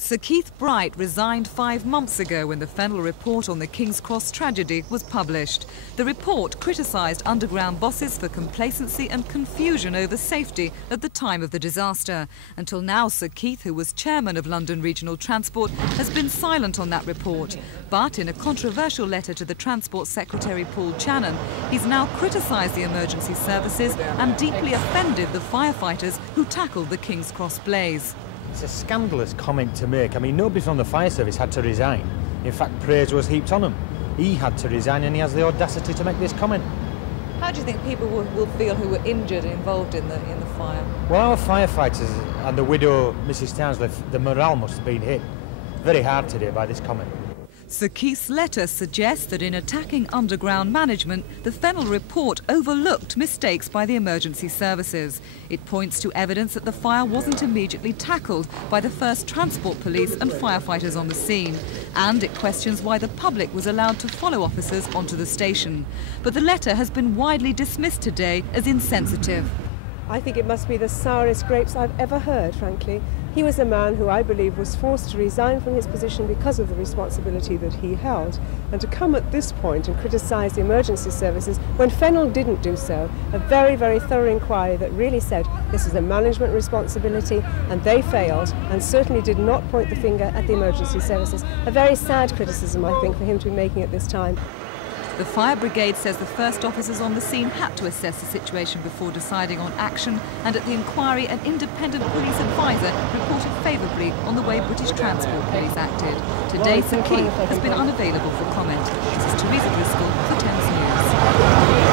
Sir Keith Bright resigned 5 months ago when the Fennell report on the King's Cross tragedy was published. The report criticised underground bosses for complacency and confusion over safety at the time of the disaster. Until now, Sir Keith, who was chairman of London Regional Transport, has been silent on that report. But in a controversial letter to the Transport Secretary Paul Channon, he's now criticised the emergency services and deeply offended the firefighters who tackled the King's Cross blaze. It's a scandalous comment to make. I mean, nobody from the fire service had to resign. In fact, praise was heaped on him. He had to resign and he has the audacity to make this comment. How do you think people will feel who were injured and involved in the fire? Well, our firefighters and the widow, Mrs Townsley, the morale must have been hit very hard today by this comment. Sir Keith's letter suggests that in attacking underground management, the Fennell report overlooked mistakes by the emergency services. It points to evidence that the fire wasn't immediately tackled by the first transport police and firefighters on the scene. And it questions why the public was allowed to follow officers onto the station. But the letter has been widely dismissed today as insensitive. I think it must be the sourest grapes I've ever heard, frankly. He was a man who I believe was forced to resign from his position because of the responsibility that he held. And to come at this point and criticise the emergency services when Fennell didn't do so, a very, very thorough inquiry that really said this is a management responsibility and they failed and certainly did not point the finger at the emergency services. A very sad criticism, I think, for him to be making at this time. The fire brigade says the first officers on the scene had to assess the situation before deciding on action, and at the inquiry an independent police advisor reported favourably on the way British Transport Police acted. Today, Sir Keith has been unavailable for comment. This is Teresa Driscoll for Thames News.